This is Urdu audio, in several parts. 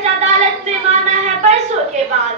سچ عدالت نے مانا ہے برسوں کے بعد.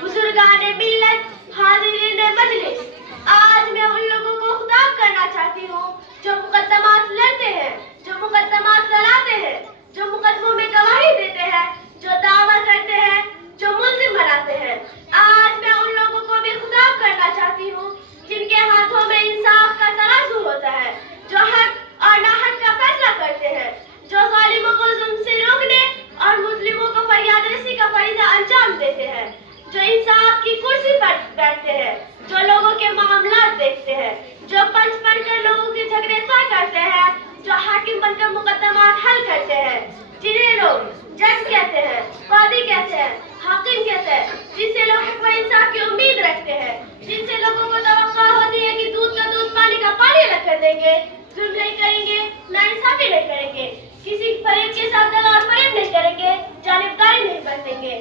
بزرگان ملت، حاضرین مجلس، آج میں ان لوگوں کو خطاب کرنا چاہتی ہوں جو مقدمات لڑتے ہیں، جو مقدمات لڑاتے ہیں، جو مقدموں میں گواہی دیتے ہیں، جو دعویٰ کرتے ہیں، جو ملزم بناتے ہیں. آج میں ان لوگوں کو بھی خطاب کرنا چاہتی ہوں جن کے ہاتھوں میں انصاف کا ترازو ہوتا ہے، جو حق اور ناحق کا فیصلہ کرتے ہیں، جو ظالموں کو ظلم سے روکنے اور مظلوموں کو فریاد رسی کا فریضہ انجام دیتے ہیں، جو انصاف کی کرسی پر بیٹھتے ہیں، جو لوگوں کے معاملات دیکھتے ہیں، جو پنچ بن کر لوگوں کے جھگڑے طے کرتے ہیں، جو حاکم بن کر مقدمات حل کرتے ہیں، جنہیں لوگ جج کہتے ہیں، قاضی کہتے ہیں، حاکم کہتے ہیں، جن سے لوگ حق و انصاف کی امید رکھتے ہیں، جن سے لوگوں کو توقع ہوتی ہے کہ دودھ کا دودھ پانی کا پانی الگ کر دیں گے، ظلم نہیں کریں گے، ناانصافی نہیں کریں گے، کسی فریب کے ساتھ دغا اور فریب نہیں کریں گے، جانبداری نہیں برتیں گے.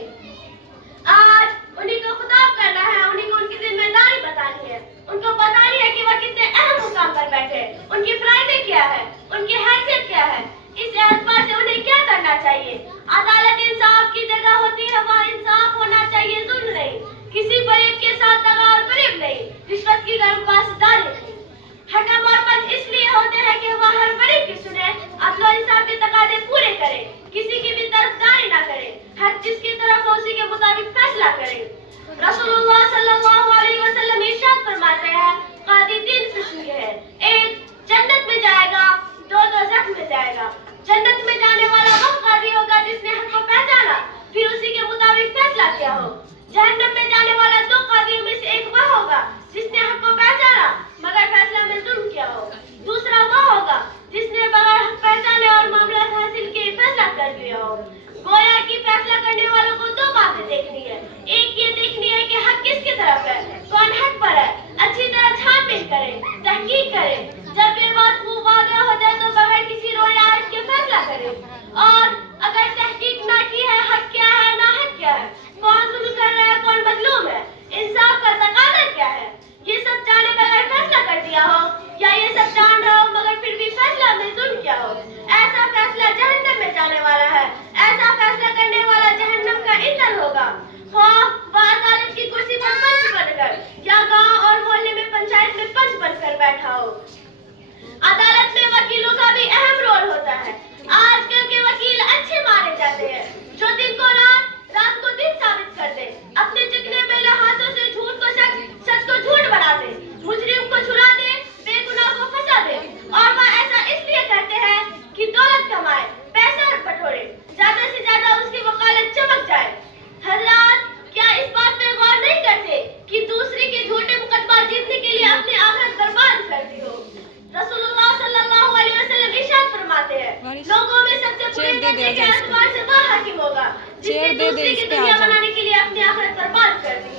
آج انہیں کو خطاب کرنا ہے، انہیں کو ان کی ذمہ داری بتانی ہے، ان کو بتانی ہے کہ وہ کتنے اہم مقام پر بیٹھے، ان کی پرائیویٹ کیا ہے، ان کی حیثیت کیا ہے، اس اعتبار سے انہیں کیا کرنا چاہیے. عدالت انصاف کی جگہ ہوتی ہے، وہاں انصاف ہونا چاہیے، ظلم نہیں، کسی فریب کے ساتھ دغا اور فریب نہیں، رشوت کی گرم پاسداری نہیں. حکم اور پنچ اس لیے ہوتے ہیں کہ وہ ہر فریب کی سنے، عدل و انصاف کے تقاضے پورے کرے، کسی کی بھی طرفداری نہ کرے، ہر جس کی طرف ہو اسی کے مطابق فیصلہ کرے. رسول اللہ صلی اللہ علیہ وسلم ارشاد فرماتے ہیں قاضی 3 قسم کے ہیں، ایک جنت میں جائے گا، دو دوزخ میں جائے گا. جنت میں جانے والا وہ قاضی ہوگا جس نے حق کو پہچانا، پھر اسی کے مطابق فیصلہ کیا ہو. جہنم میں جانے والا 2 قاضیوں میں سے ایک وہ ہوگا جس نے حق کو پہچانا مگر فیصلہ میں ظلم کیا ہو. دوسرا وہ ہوگا جس نے بغیر حق پہچانے اور معاملات حاصل کیے فیصلہ کر دیا ہو. گویا کہ فیصلہ کرنے والوں کو 2 باتیں دیکھنی ہے. ایک یہ دیکھنی ہے کہ حق کس کی طرف ہے، کون حق پر ہے، اچھی طرح چھان بین کرے، تحقیق کرے. جب یہ بات خوب واضح ہو جائے تو بغیر کسی روئے آئے کے فیصلہ کرے. اور اگر تحقیق نہ کی ہے حق کیا ہے ناحق کیا ہے، کون ظلم کر رہا ہے کون مظلوم ہے، انصاف کا تقاضا کیا ہے، یہ سب جانے بغیر فیصلہ کر دیا ہو یا یہ سب جان رہا ہو مگر پھر بھی فیصلہ میں ظلم کیا ہو، ایسا فیصلہ جہنم میں جانے والا ہے. ایسا فیصلہ کرنے والا جہنم کا ایندھن ہوگا، خواہ وہ عدالت کی کرسی پر پنچ بن کر یا گاؤں اور محلے میں پنچایت میں پنچ بن کر بیٹھا ہو. عدالت میں وکیلوں کا بھی اہم رول ہوتا ہے. آج کل کے وکیل اچھے مانے جاتے ہیں جو دن کو رات، رات کو دن ثابت کر دے، اپنے چکنے میلے ہاتھوں سے جھوٹ کو سچ، سچ کو جھوٹ بنا دے، مجرم کو چھڑا دے، بے گناہ کو پھنسا دے. اور وہ ایسا اس لیے کرتے ہیں کہ دولت کمائے، پیسہ بٹورے، زیادہ سے زیادہ اس کی وکالت چمک جائے. حضرات کیا اس بات پہ غور نہیں کرتے کہ دوسرے کے جھوٹے مقدمات جیتنے کے لیے اپنی آخرت برباد کرتی ہو. رسول اللہ صلی اللہ علیہ وسلم ارشاد فرماتے ہیں لوگوں میں سب سے برے درجے کے اعتبار سے وہ حاکم ہوگا جس نے دوسرے کی دنیا بنانے کے لیے اپنی آخرت برباد کر دی.